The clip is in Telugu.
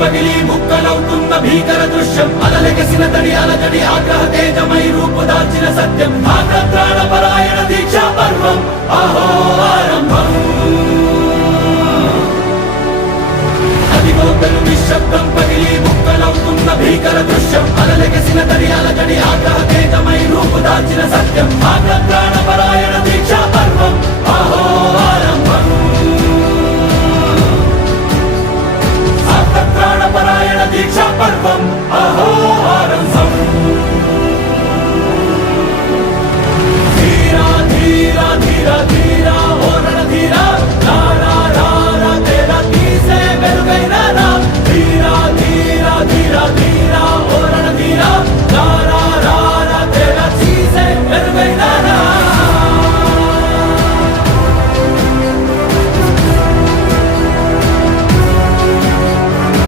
పగిలి ముక్కలవుతున్న భీకర దృశ్యం అలలెగసిన తడి అలజడి ఆగ్రహ తేజమై రూపుదాల్చిన సత్యం ఆగ్రత్రాణపరాయణ దీక్షా పర్వం అహో ఆరంభం అదిగోతలు నిశ్శబ్దం పగిలి ముక్కలవుతున్న భీకర దృశ్యం అలలెగసిన తడి అలజడి ఆగ్రహ తేజమై రూపుదాల్చిన సత్యం ఆగ్రత్రాణపరాయణ దీక్షా పర్వం అహో ఆరంభం ఆగ్రత్రాణపరాయణ దీక్షా పర్వం అహో